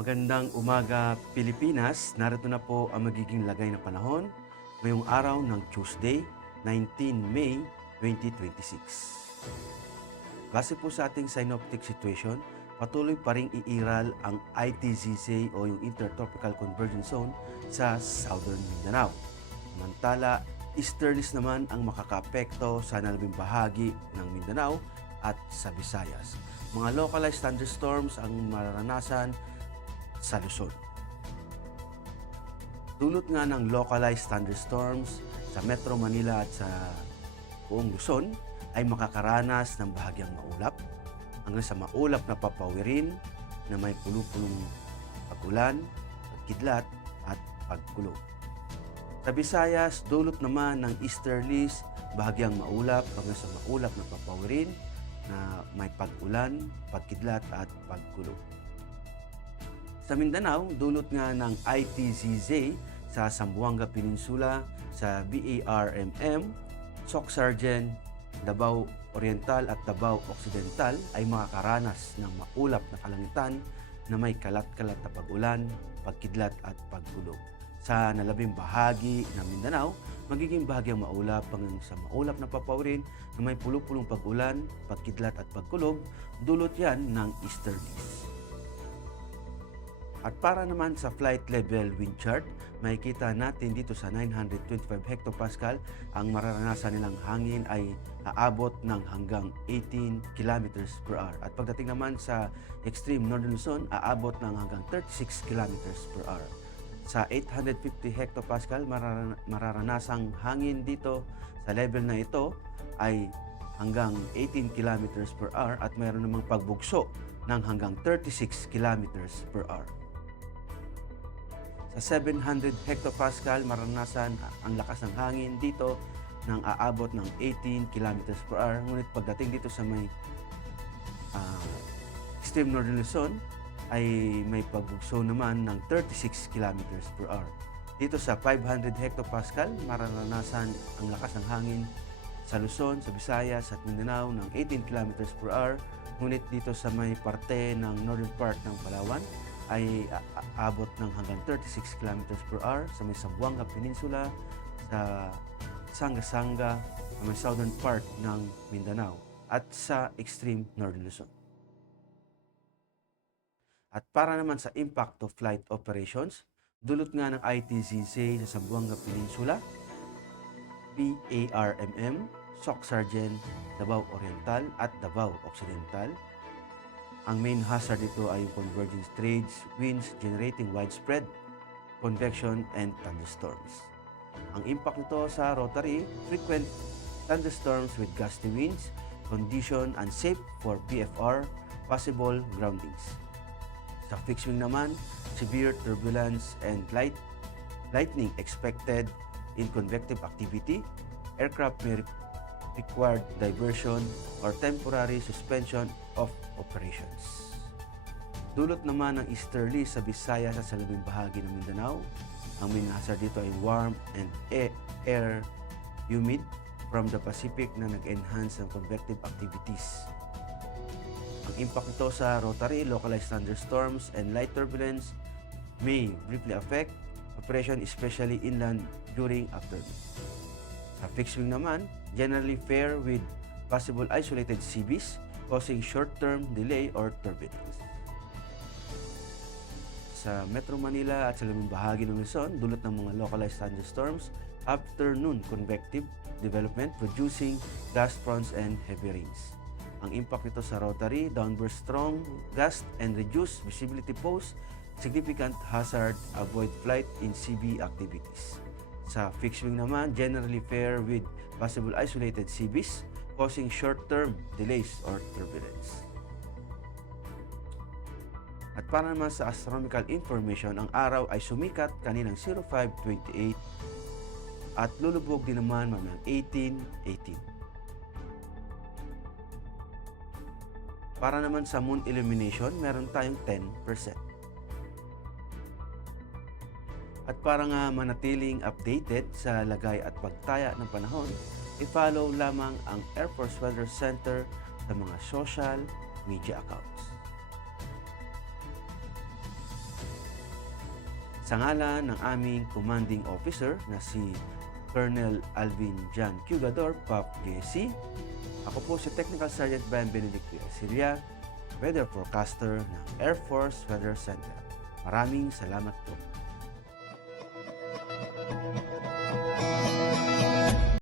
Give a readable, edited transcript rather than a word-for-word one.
Magandang umaga, Pilipinas. Narito na po ang magiging lagay ng panahon ngayong araw ng Tuesday, 19 May 2026. Base po sa ating synoptic situation, patuloy pa ring iiral ang ITZZ o yung Intertropical Convergence Zone sa Southern Mindanao. Samantala, easterlies naman ang makakaapekto sa nalabing bahagi ng Mindanao at sa Visayas. Mga localized thunderstorms ang mararanasan sa Luzon. Dulot nga ng localized thunderstorms sa Metro Manila at sa buong Luzon ay makakaranas ng bahagyang maulap hanggang sa maulap na papawirin na may pulupulong pag-ulan, pagkidlat at pagkulog. Sa Visayas, dulot naman ng easterlies, bahagyang maulap hanggang sa maulap na papawirin na may pag-ulan, pagkidlat at pagkulog. Sa Mindanao, dulot nga ng ITZZ sa Zamboanga Peninsula, sa BARMM, Soc-Sargen, Davao Oriental at Davao Occidental ay makakaranas ng maulap na kalangitan na may kalat-kalat na pag-ulan, pagkidlat at pagkulog. Sa nalabing bahagi ng Mindanao, magiging bahagyang maulap hanggang sa maulap na papawirin na may pulupulong pag-ulan, pagkidlat at pagkulog, dulot yan ng easterlies. At para naman sa flight level wind chart, makikita natin dito sa 925 hectopascal, ang mararanasan nilang hangin ay aabot ng hanggang 18 kilometers per hour. At pagdating naman sa extreme northern Luzon, aabot ng hanggang 36 kilometers per hour. Sa 850 hectopascal, mararanasang hangin dito sa level na ito ay hanggang 18 kilometers per hour at mayroon namang pagbugso ng hanggang 36 kilometers per hour. Sa 700 hectopascal, maranasan ang lakas ng hangin dito ng aabot ng 18 kilometers per hour. Ngunit pagdating dito sa may extreme northern Luzon, ay may pagbugso naman ng 36 kilometers per hour. Dito sa 500 hectopascal, maranasan ang lakas ng hangin sa Luzon, sa Visayas at Mindanao ng 18 kilometers per hour. Ngunit dito sa may parte ng northern part ng Palawan, ay aabot ng hanggang 36 kilometers per hour sa may Zamboanga Peninsula, sa Sanga-Sanga, sa may southern part ng Mindanao at sa extreme northern Luzon. At para naman sa impact of flight operations, dulot nga ng ITZZ sa Zamboanga Peninsula, BARMM, Soc-Sargen, Davao Oriental at Davao Occidental. Ang main hazard dito ay yung convergence trades, winds generating widespread convection and thunderstorms. Ang impact nito sa rotary, frequent thunderstorms with gusty winds, condition unsafe for BFR, possible groundings. Sa fixed wing naman, severe turbulence and lightning expected in convective activity. Aircraft may required diversion or temporary suspension of operations. Dulot naman ng easterly sa Visayas sa salubing bahagi ng Mindanao. Ang main hazard dito ay warm and air humid from the Pacific na nag-enhance ng convective activities. Ang impact nito sa rotary, localized thunderstorms and light turbulence may briefly affect operation, especially inland during afternoon. Sa fixed wing naman, generally fair with possible isolated CBs causing short-term delay or turbulence. Sa Metro Manila at sa labing bahagi ng Luzon, dulot ng mga localized thunderstorms, afternoon convective development producing gust fronts and heavy rains. Ang impact nito sa rotary, downburst strong gust and reduced visibility pose significant hazard, avoid flight in CB activities. Sa fixed wing naman, generally fair with possible isolated CBs causing short-term delays or turbulence. At para naman sa astronomical information, ang araw ay sumikat kaninang 05:28 at lulubog din naman mamayang 18:18. Para naman sa moon illumination, meron tayong 10%. At para nga manatiling updated sa lagay at pagtaya ng panahon, i-follow lamang ang Air Force Weather Center sa mga social media accounts. Sa ngalan ng aming commanding officer na si Colonel Alvin John Cugador, PAP JC, ako po si Technical Sergeant Brian Benedicto Esilia, weather forecaster ng Air Force Weather Center. Maraming salamat po.